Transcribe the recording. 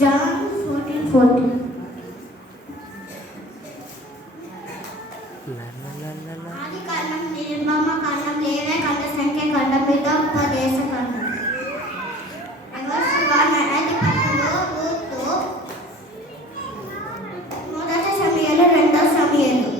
John 14:14. ఆది కాండం, నిర్గమ కాండం, లేవే కాండ, సంఖ్య కాండం, మితోపదేశ కాండం. అధిపతులు, రూతు, మొదటి సమూయేలు, రెండో సమూయేలు.